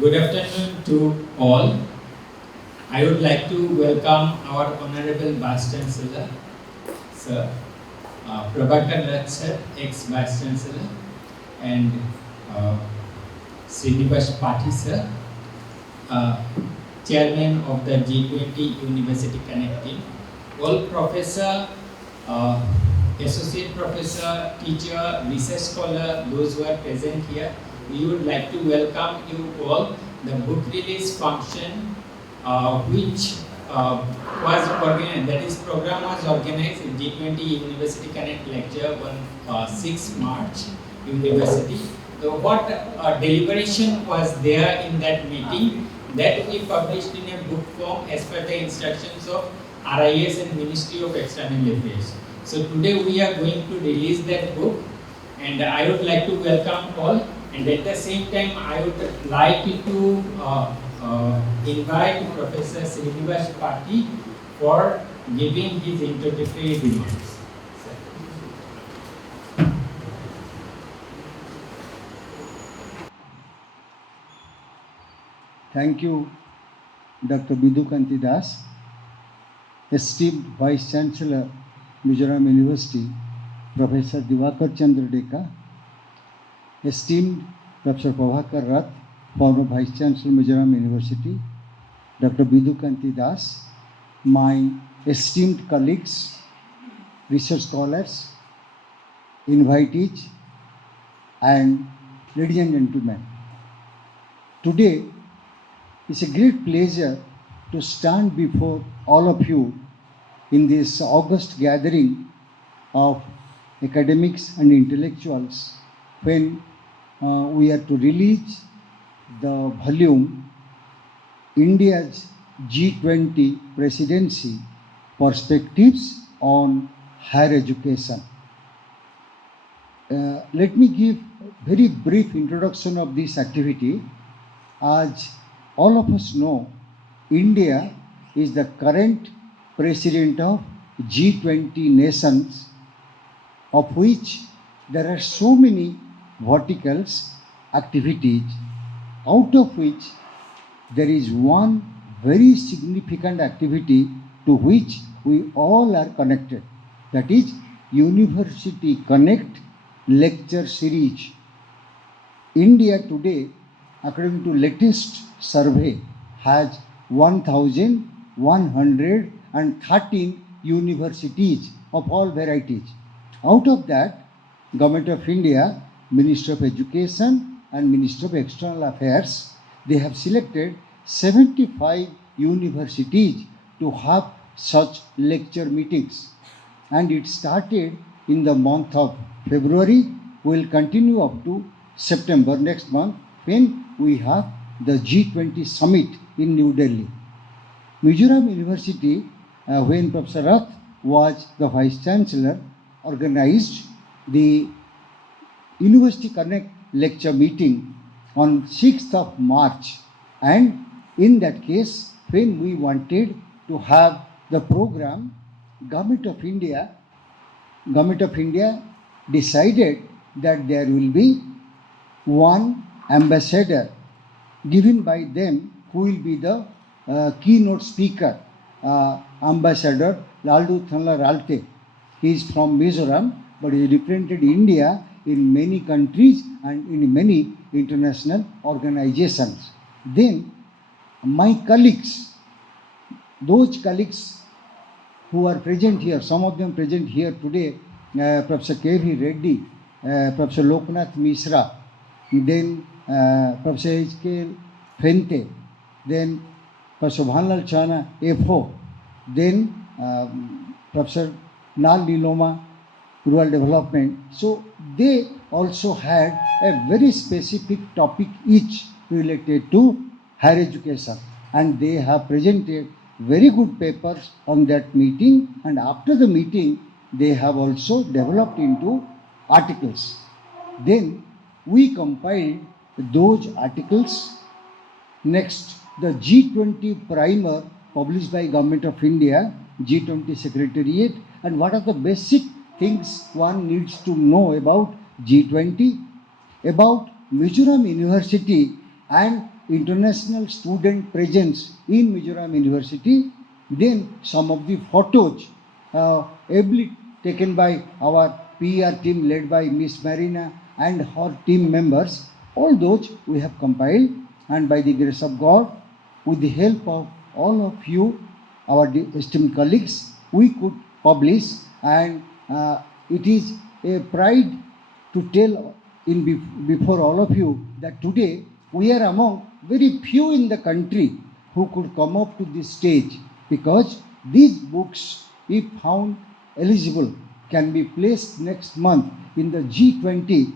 Good afternoon to all. I would like to welcome our Honorable Vice Chancellor, Sir Pravakar Rath Sir, ex-Vice Chancellor, and Srinibas Pathi Sir, Chairman of the G20 University Connect team, all Professor, Associate Professor, Teacher, Research Scholar, those who are present here. We would like to welcome you all. The book release function which was organized, that is program was organized in G20 University Connect lecture on 6 March University. So what deliberation was there in that meeting, that we published in a book form as per the instructions of RIS and Ministry of External Affairs. So today we are going to release that book, and I would like to welcome all. And at the same time, I would like to invite Professor Srinibas Pathi for giving his introductory remarks. Thank you, Dr. Bidhu Kanti, esteemed Vice Chancellor, Mizoram University, Professor Dibakar Chandra Deka, esteemed Prof Pravakar Rath, former Vice Chancellor, Mizoram University, Dr. Bidhu Kanti, my esteemed colleagues, research scholars, invitees, and ladies and gentlemen. Today, it's a great pleasure to stand before all of you in this August gathering of academics and intellectuals when we are to release the volume India's G20 Presidency Perspectives on Higher Education. Let me give very brief introduction of this activity. As all of us know, India is the current president of G20 nations, of which there are so many verticals, activities, out of which there is one very significant activity to which we all are connected. That is University Connect lecture series. India today, according to latest survey, has 1,113 universities of all varieties. Out of that, Government of India, Ministry of Education and Ministry of External Affairs, they have selected 75 universities to have such lecture meetings. And it started in the month of February, will continue up to September next month, when we have the G20 summit in New Delhi. Mizoram University, when Professor Rath was the Vice Chancellor, organized the University Connect lecture meeting on 6th of March. And in that case, when we wanted to have the program, Government of India decided that there will be one ambassador given by them who will be the keynote speaker, Ambassador Lalnundanga Ralte. He is from Mizoram, but he represented India in many countries and in many international organizations. Then my colleagues, those colleagues who are present here, some of them present here today, Professor K.V. Reddy, Professor Loknath Mishra, then Professor H.K. Fente, then Prof Vanlalchhwana, FO, then Professor Nal Niloma, Rural Development. So they also had a very specific topic each related to higher education, and they have presented very good papers on that meeting, and after the meeting they have also developed into articles. Then we compiled those articles. Next, the G20 primer published by Government of India, G20 Secretariat, and what are the basic things one needs to know about G20, about Mizoram University and international student presence in Mizoram University, then some of the photos ably taken by our PR team led by Ms Marina and her team members, all those we have compiled, and by the grace of God, with the help of all of you, our esteemed colleagues, we could publish, and it is a pride to tell before all of you that today we are among very few in the country who could come up to this stage, because these books, if found eligible, can be placed next month in the G20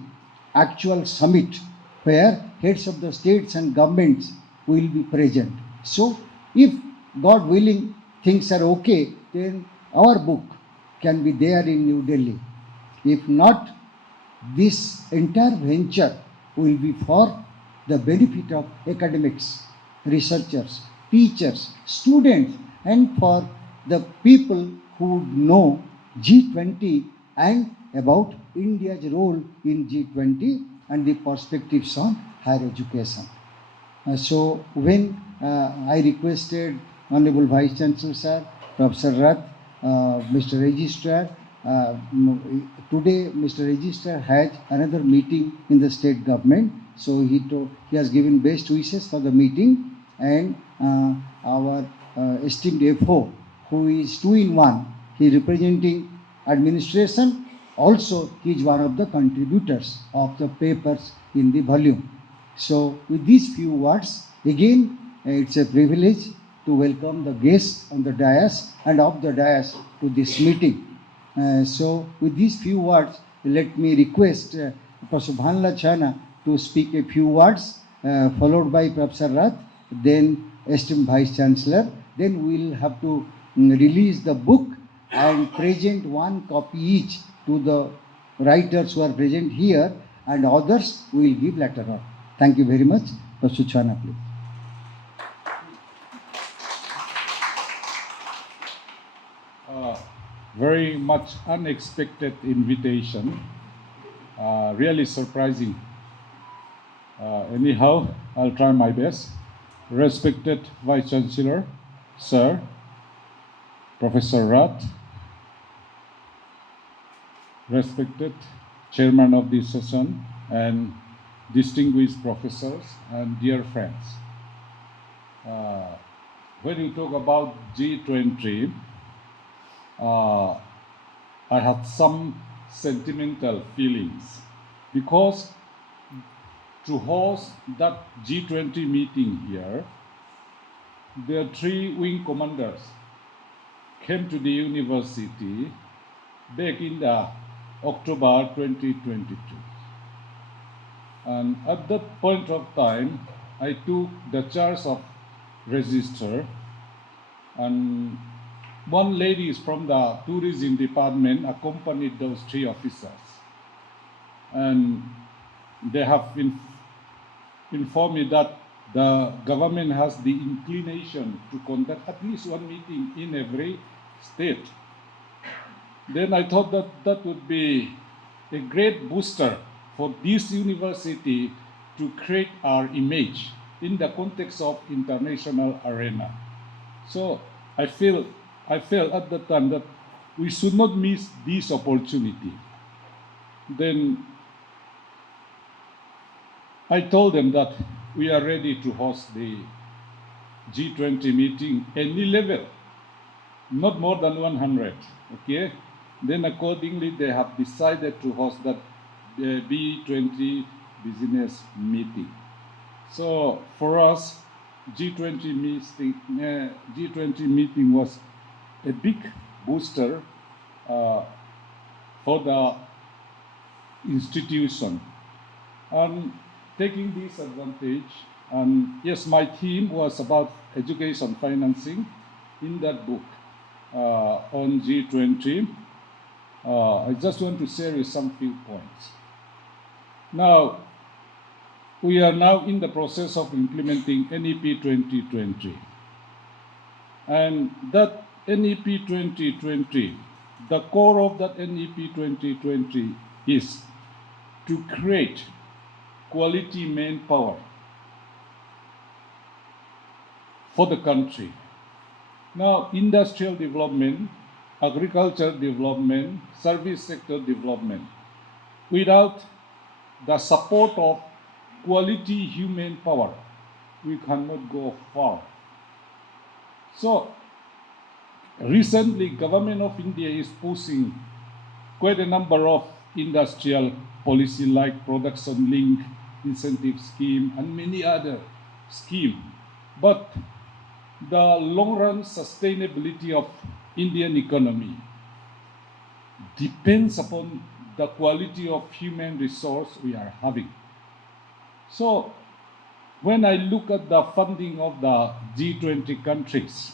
actual summit, where heads of the states and governments will be present. So, if God willing things are okay, then our book can be there in New Delhi. If not, this entire venture will be for the benefit of academics, researchers, teachers, students, and for the people who know G20 and about India's role in G20 and the perspectives on higher education. So when I requested Honorable Vice Chancellor Sir, Professor Rath, Mr. Registrar, today Mr. Registrar has another meeting in the state government, so he has given best wishes for the meeting, and our esteemed FO, who is 2-in-1, he is representing administration, also he is one of the contributors of the papers in the volume. So with these few words, again, it's a privilege to welcome the guests on the dais and off the dais to this meeting. So with these few words, let me request Prof Vanlalchhwana to speak a few words, followed by Professor Rath, then esteemed Vice Chancellor. Then we'll have to release the book and present one copy each to the writers who are present here, and others we will give later on. Thank you very much. Professor Chhwana, please. Very much unexpected invitation, really surprising. Anyhow, I'll try my best. Respected Vice Chancellor, Sir, Professor Rath, respected Chairman of this session, and distinguished professors and dear friends. When you talk about G20, I had some sentimental feelings, because to host that G20 meeting here, the 3 wing commanders came to the university back in the October 2022. And at that point of time, I took the charge of Registrar, and one lady is from the tourism department accompanied those 3 officers. And they have informed me that the government has the inclination to conduct at least one meeting in every state. Then I thought that that would be a great booster for this university to create our image in the context of international arena. So I felt at the time that we should not miss this opportunity. Then I told them that we are ready to host the G20 meeting any level, not more than 100, okay? Then accordingly, they have decided to host that B20 business meeting. So for us, G20 meeting was a big booster for the institution. And taking this advantage, and yes, my theme was about education financing in that book on G20. I just want to share with some few points. Now, we are now in the process of implementing NEP 2020. And that NEP 2020, the core of that NEP 2020 is to create quality manpower for the country. Now, industrial development, agriculture development, service sector development, without the support of quality human power, we cannot go far. So, recently, Government of India is pushing quite a number of industrial policy like production link incentive scheme and many other schemes. But the long-run sustainability of Indian economy depends upon the quality of human resource we are having. So, when I look at the funding of the G20 countries,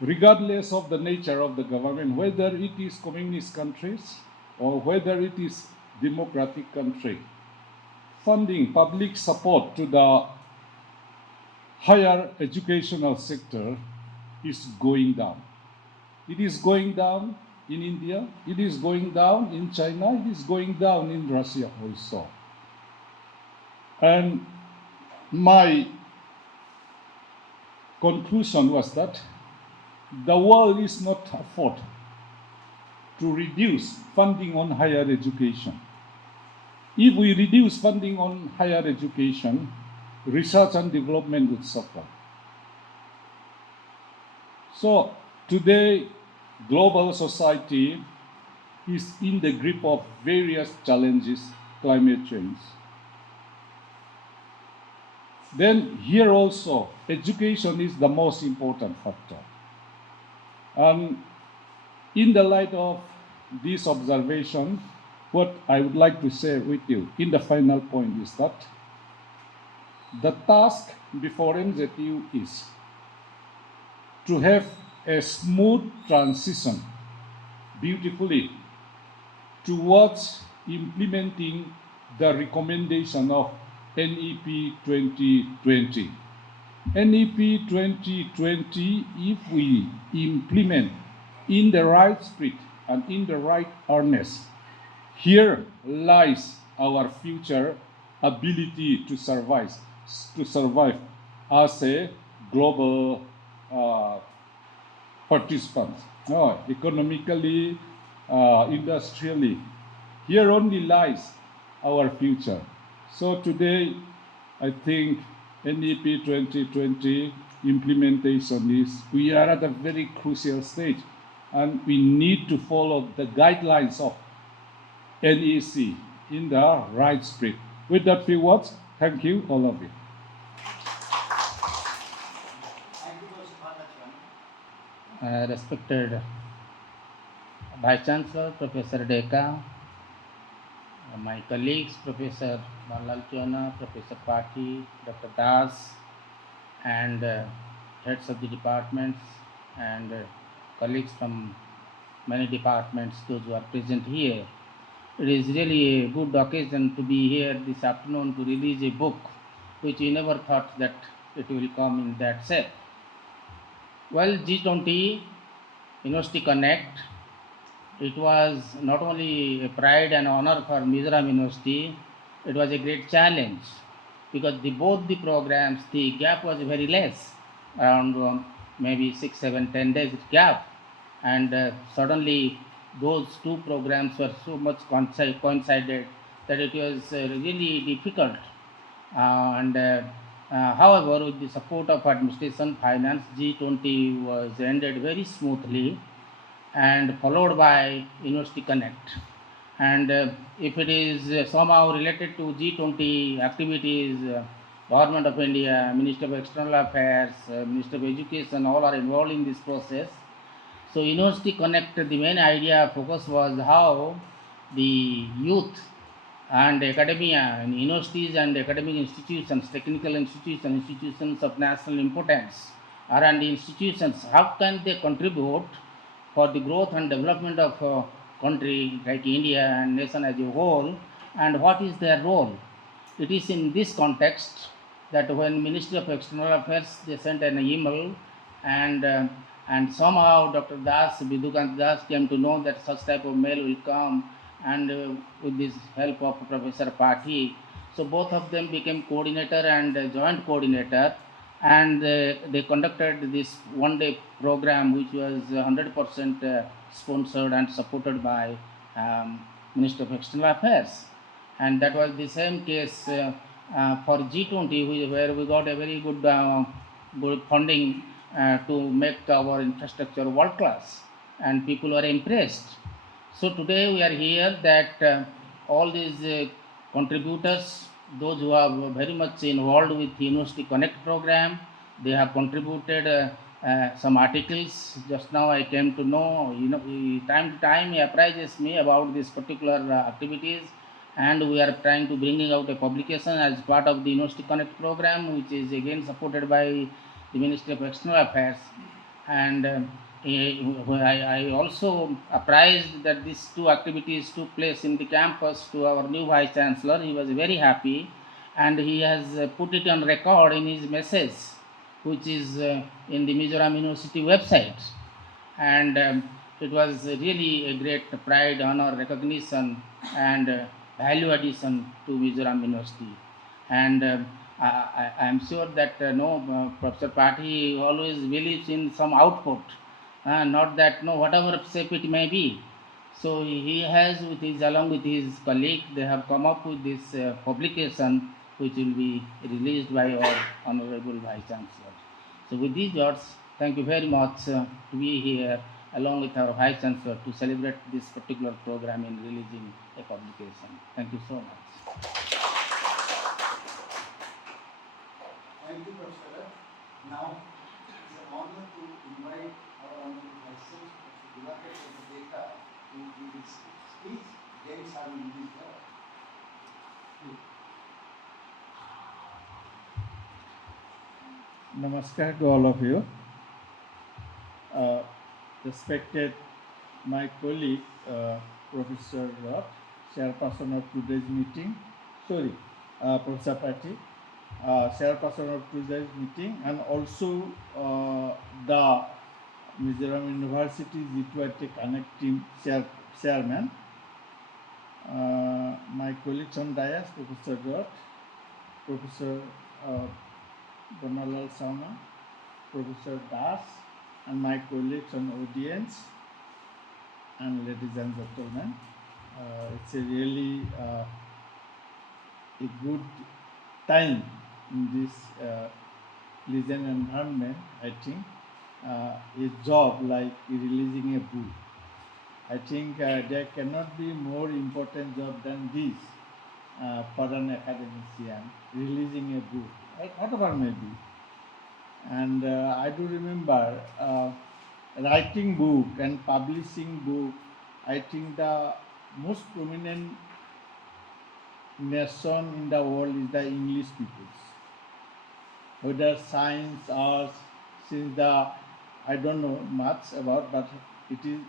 regardless of the nature of the government, whether it is communist countries or whether it is democratic country, funding, public support to the higher educational sector is going down. It is going down in India, it is going down in China, it is going down in Russia also. And my conclusion was that the world is not afford to reduce funding on higher education. If we reduce funding on higher education, research and development would suffer. So today, global society is in the grip of various challenges, climate change. Then here also, education is the most important factor. And in the light of this observation, what I would like to share with you in the final point is that the task before MZU is to have a smooth transition beautifully towards implementing the recommendation of NEP 2020. NEP 2020, if we implement in the right spirit and in the right earnest, here lies our future ability to survive as a global participant, economically, industrially. Here only lies our future. So today, I think NEP 2020 implementation we are at a very crucial stage, and we need to follow the guidelines of NEC in the right spirit. With that few words, thank you, all of you. Thank you, Prof Vanlalchhwana. Respected Vice Chancellor, Professor Deka, my colleagues, Professor Vanlalchhwana, Professor Pathi, Dr. Das, and heads of the departments, and colleagues from many departments, those who are present here. It is really a good occasion to be here this afternoon to release a book which we never thought that it will come in that shape. Well, G20 University Connect, it was not only a pride and honor for Mizoram University, it was a great challenge because both the programs, the gap was very less, around maybe 6, 7, 10 days gap, and suddenly those two programs were so much coincided that it was really difficult. However, with the support of administration, finance, G20 was ended very smoothly and followed by University Connect. And if it is somehow related to G20 activities, Government of India, Minister of External Affairs, Minister of Education, all are involved in this process. So University Connect, the main idea focus was how the youth and academia and universities and academic institutions, technical institutions, institutions of national importance, R&D institutions, how can they contribute for the growth and development of a country like India and nation as a whole, and what is their role? It is in this context that when Ministry of External Affairs, they sent an email, and somehow Dr. Das, Bidhu Kanti came to know that such type of mail will come, and with this help of Professor Pathi, so both of them became coordinator and joint coordinator, and they conducted this one-day program which was 100% sponsored and supported by Minister of External Affairs. And that was the same case for G20, where we got a very good funding to make our infrastructure world class, and people were impressed. So today we are here that all these contributors, those who are very much involved with University Connect program, they have contributed some articles. Just now I came to know, time to time he apprises me about these particular activities, and we are trying to bringing out a publication as part of the University Connect program, which is again supported by the Ministry of External Affairs. And I also apprised that these two activities took place in the campus to our new Vice Chancellor. He was very happy, and he has put it on record in his message, which is in the Mizoram University website. And it was really a great pride, honor, recognition, and value addition to Mizoram University. And I am sure that Professor Pathi always believes in some output, not that whatever shape it may be. So he has, along with his colleague, they have come up with this publication, which will be released by our Honorable Vice Chancellor. So with these words, thank you very much to be here along with our Vice Chancellor to celebrate this particular program in releasing a publication. Thank you so much. Thank you, Professor. Now, it's an honor to invite our Honorable Vice Chancellor, Professor Dibakar of Deka, to give his speech. Then shall we release the Namaskar to all of you. Respected my colleague, Professor Rath, chairperson of today's meeting. Professor Pathi, chairperson of today's meeting, and also the Mizoram University G20 Connect team chairman. My colleagues on dais, Professor Rath, Professor Prof Vanlalchhwana, Professor Das, and my colleagues on audience, and ladies and gentlemen. It's a really a good time in this pleasant environment, I think. A job like releasing a book. I think there cannot be more important job than this for an academician, releasing a book, whatever may be. And I do remember writing book and publishing book. I think the most prominent nation in the world is the English peoples. Whether science, arts, since I don't know much about, but it is,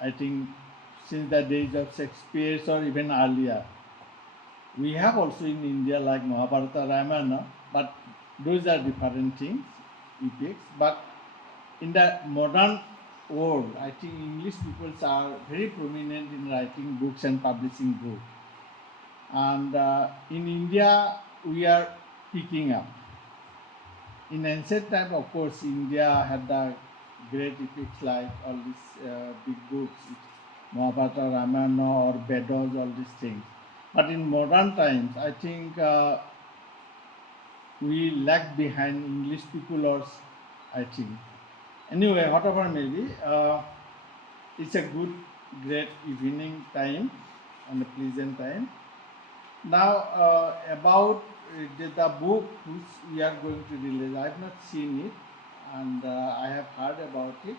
I think, since the days of Shakespeare or even earlier. We have also in India like Mahabharata, Ramayana, but those are different things, epics. But in the modern world, I think English peoples are very prominent in writing books and publishing books. And in India, we are picking up. In ancient time, of course, India had the great epics like all these big books, Mahabharata, Ramayana, or Vedas, all these things. But in modern times, I think we lag behind English people, or I think. Anyway, whatever may be, it's a great evening time and a pleasant time. Now, about the book which we are going to release, I have not seen it, and I have heard about it.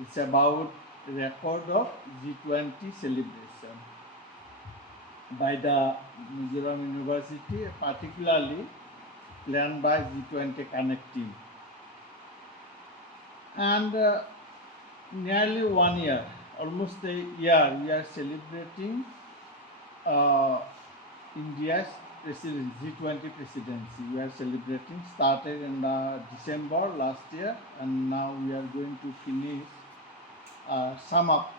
It's about record of G20 celebration by the Mizoram University, particularly planned by G20 Connect team. And nearly 1 year, almost a year, we are celebrating India's G20 presidency. We are celebrating, started in December last year, and now we are going to finish, sum up,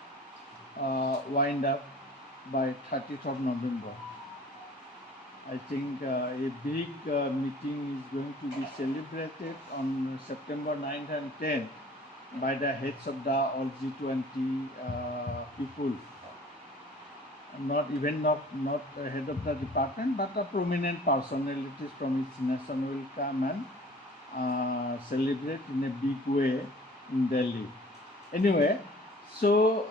wind up by 30th of November. I think a big meeting is going to be celebrated on September 9th and 10th by the heads of the all G20 people. Not not a head of the department, but a prominent personalities from each nation will come and celebrate in a big way in Delhi. Anyway, so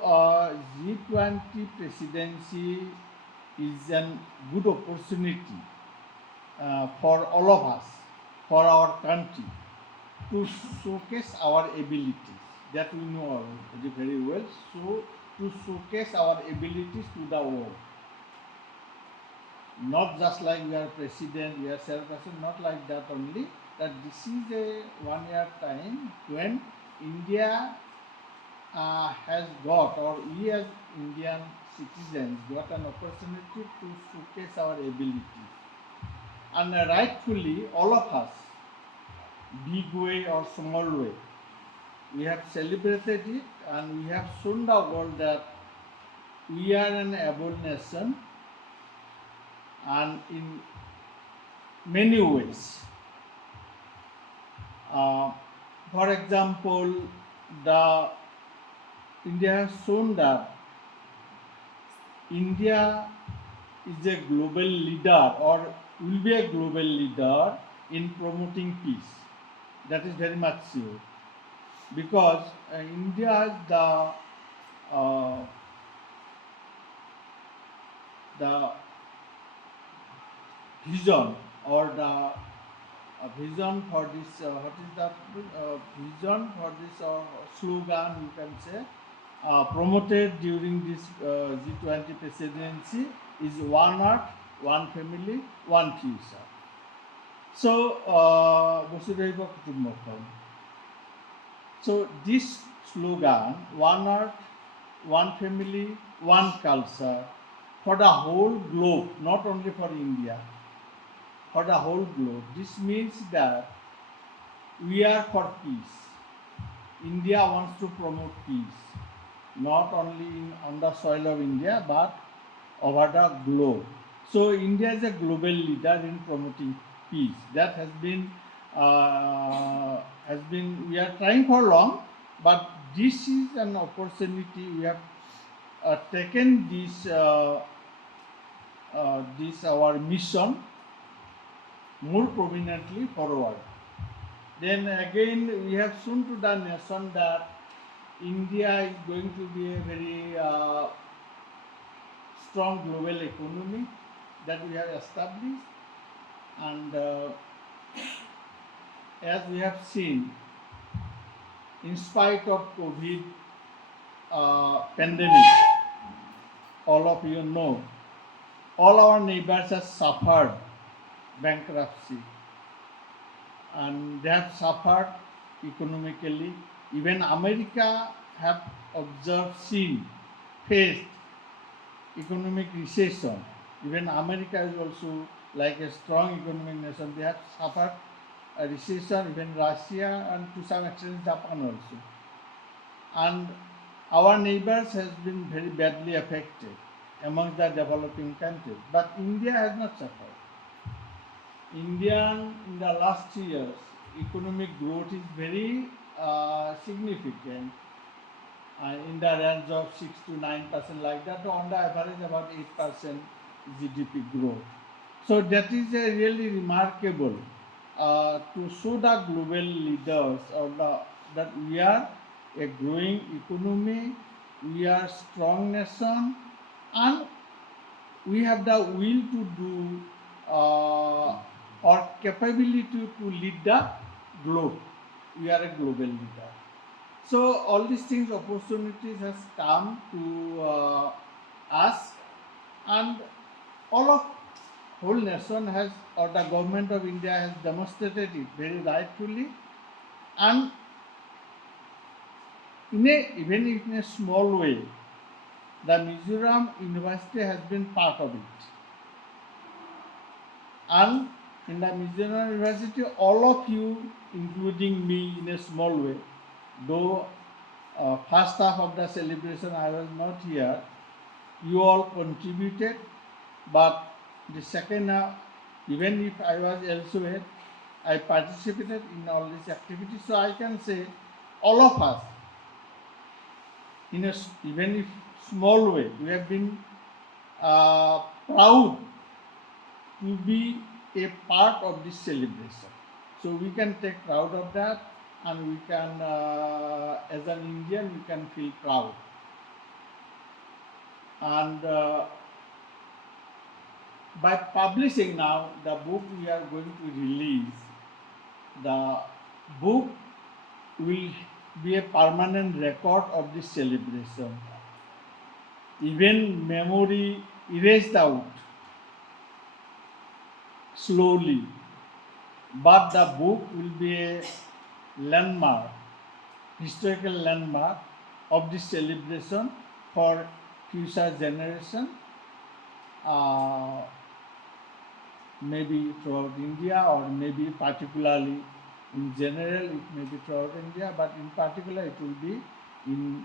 G20 presidency is a good opportunity for all of us, for our country, to showcase our abilities that we know very well. So to showcase our abilities to the world. Not just like we are president, we are chairperson, not like that only. That this is a 1 year time when India has got, or we as Indian citizens got an opportunity to showcase our abilities. And rightfully, all of us, big way or small way, we have celebrated it and we have shown the world that we are an able nation, and in many ways. For example, India has shown that India is a global leader or will be a global leader in promoting peace. That is very much sure, because India is the vision or the vision for this, what is the vision for this slogan, you can say, promoted during this G20 presidency is one earth, one family, one future. So, Vasudhaiva Kutumbakam. So this slogan, one earth, one family, one culture, for the whole globe, not only for India, for the whole globe. This means that we are for peace. India wants to promote peace, not only on the soil of India, but over the globe. So India is a global leader in promoting peace. That has been we are trying for long, but this is an opportunity. We have taken this our mission more prominently forward. Then again, we have shown to the nation that India is going to be a very strong global economy that we have established, and as we have seen, in spite of COVID pandemic, all of you know, all our neighbors have suffered bankruptcy, and they have suffered economically. Even America have faced economic recession. Even America is also like a strong economic nation. They have suffered a recession, even Russia and to some extent Japan also. And our neighbors has been very badly affected among the developing countries. But India has not suffered. India in the last years, economic growth is very significant, in the range of 6 to 9% like that, on the average about 8% GDP growth. So that is a really remarkable to show the global leaders that we are a growing economy, we are strong nation, and we have the will to do or capability to lead the globe. We are a global leader. So all these things, opportunities has come to us, and all of whole nation has, or the government of India has demonstrated it very rightfully, and even in a small way, the Mizoram University has been part of it. And in the Mizoram University, all of you, including me in a small way, though first half of the celebration I was not here, you all contributed, but The second, even if I was elsewhere, I participated in all these activities. So I can say all of us, in a even if small way, we have been proud to be a part of this celebration. So we can take proud of that, and we can, as an Indian, we can feel proud. And by publishing now the book we are going to release, the book will be a permanent record of this celebration. Even memory erased out slowly, but the book will be a landmark, historical landmark of this celebration for future generation, maybe throughout India, or maybe particularly in general it may be throughout India, but in particular it will be in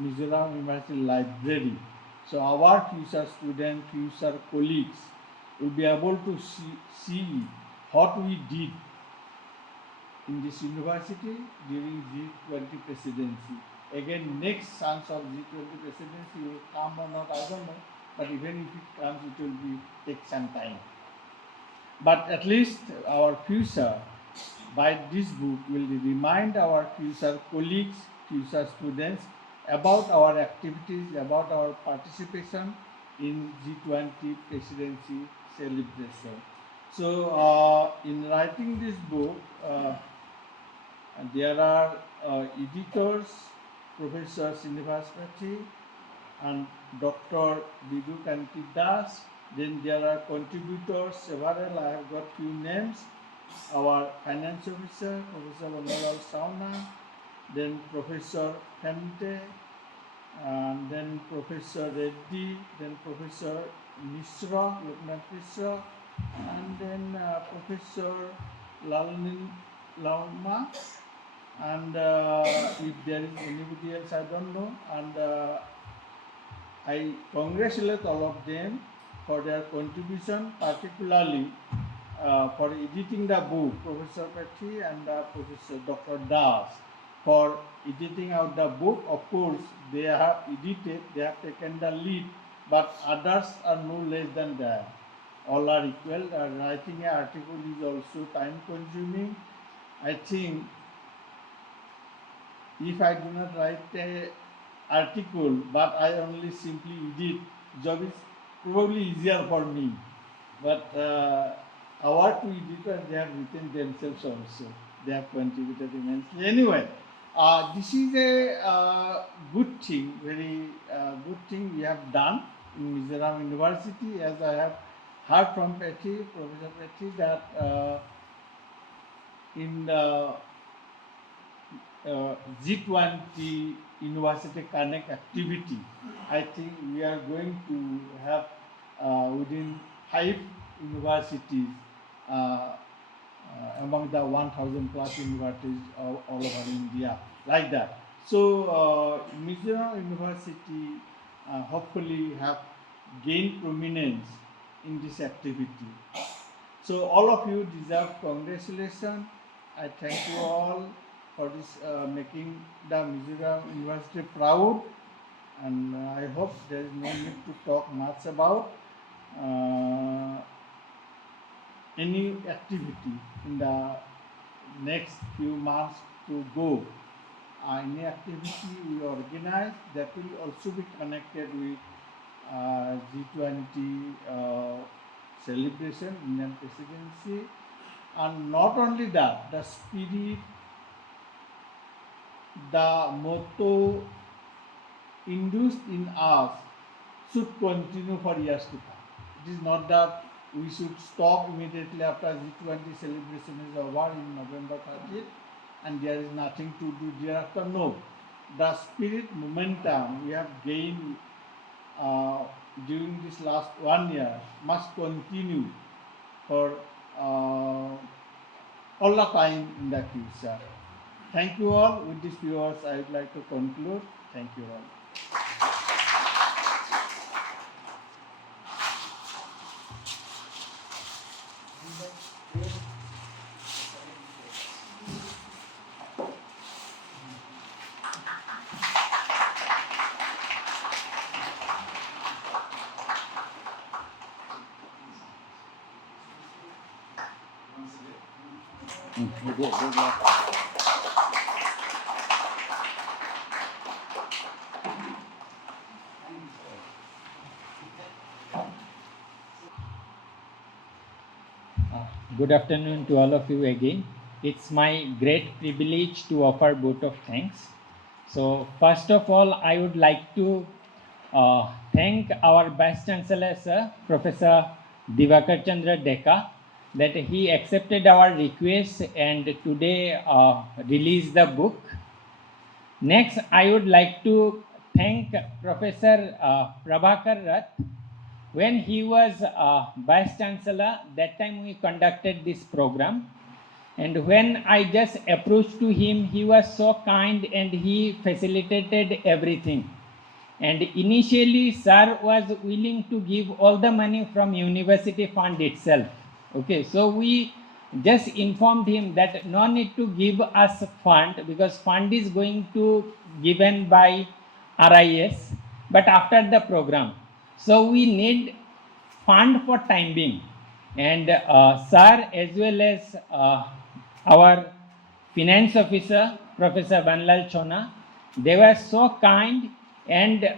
Mizoram University Library. So our future students, future colleagues will be able to see what we did in this university during G20 Presidency. Again, next chance of G20 Presidency will come or not, I don't know, but even if it comes, it will take some time. But at least our future, by this book, will remind our future colleagues, future students about our activities, about our participation in G20 Presidency celebration. So in writing this book, there are editors, Professor Srinibas Pathi and Dr. Bidhu Kanti. Then there are contributors, several, I have got few names. Our finance officer, Professor Vanlalchhwana, then Professor Kante, and then Professor Reddy, then Professor Mishra, and then Professor Lalnundanga, and if there is anybody else, I don't know. And I congratulate all of them for their contribution, particularly for editing the book, Professor Pathi and Professor Dr. Das, for editing out the book. Of course, they have edited, they have taken the lead, but others are no less than that. All are equal. Writing an article is also time consuming. I think if I do not write an article, but I only simply edit, job is probably easier for me. But our two editors, they have written themselves also. They have contributed immensely. Anyway, this is a good thing, very good thing we have done in Mizoram University, as I have heard from Pathi, Professor Pathi, that in the G20 University Connect activity, I think we are going to have within 5 universities among the 1,000 plus universities all over India, like that. So Mizoram University hopefully have gained prominence in this activity. So all of you deserve congratulations. I thank you all for this making the Mizoram University proud, and I hope there is no need to talk much about any activity in the next few months to go. Any activity we organize that will also be connected with G20 celebration, Indian Presidency, and not only that, the spirit, the motto induced in us should continue for years to come. It is not that we should stop immediately after G20 celebration is over in November 30th and there is nothing to do thereafter. No. The spirit momentum we have gained during this last 1 year must continue for all the time in the future. Thank you all. With these few words, I would like to conclude. Thank you all. Good afternoon to all of you again. It's my great privilege to offer vote of thanks. So first of all, I would like to thank our Vice Chancellor, Sir, Professor Dibakar Chandra Deka, that he accepted our request and today released the book. Next, I would like to thank Professor Pravakar Rath. When he was Vice Chancellor, that time we conducted this program. And when I just approached to him, he was so kind and he facilitated everything. And initially, sir was willing to give all the money from university fund itself. Okay, so we just informed him that no need to give us fund because fund is going to given by RIS, but after the program. So we need fund for time being. And sir as well as our finance officer, Professor Vanlalchhwana, they were so kind and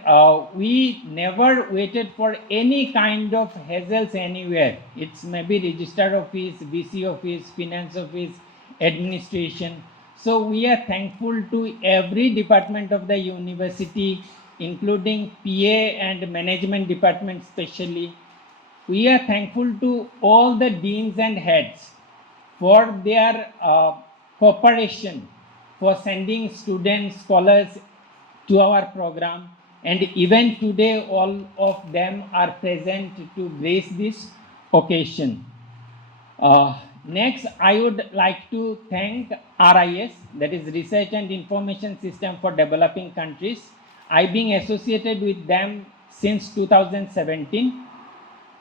we never waited for any kind of hassles anywhere. It's maybe Registrar office, VC office, finance office, administration. So we are thankful to every department of the university, including PA and management department especially. We are thankful to all the deans and heads for their cooperation for sending students, scholars to our program, and even today all of them are present to grace this occasion. Next, I would like to thank RIS, that is Research and Information System for Developing Countries. I've been associated with them since 2017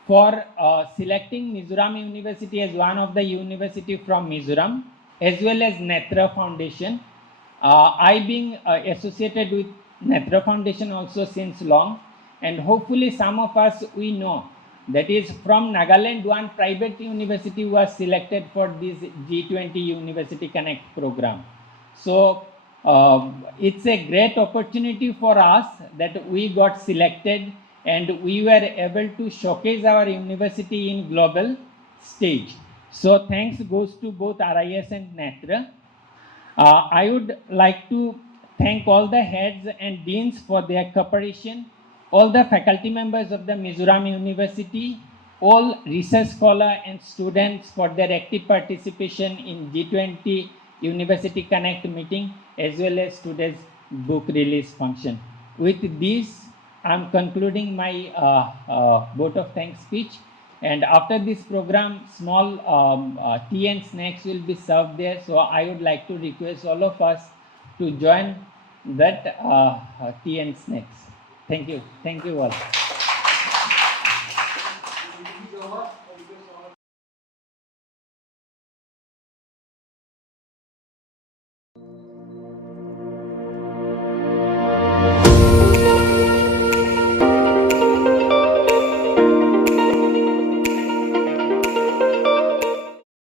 for selecting Mizoram University as one of the university from Mizoram, as well as Netra Foundation. I've been associated with Netra Foundation also since long, and hopefully some of us we know that is from Nagaland, one private university was selected for this G20 University Connect program. So it's a great opportunity for us that we got selected and we were able to showcase our university in global stage. So thanks goes to both RIS and Netra. I would like to thank all the heads and deans for their cooperation, all the faculty members of the Mizoram University, all research scholars and students for their active participation in G20 University Connect meeting, as well as today's book release function. With this, I'm concluding my vote of thanks speech. And after this program, small tea and snacks will be served there. So I would like to request all of us to join that tea and snacks. Thank you. Thank you all.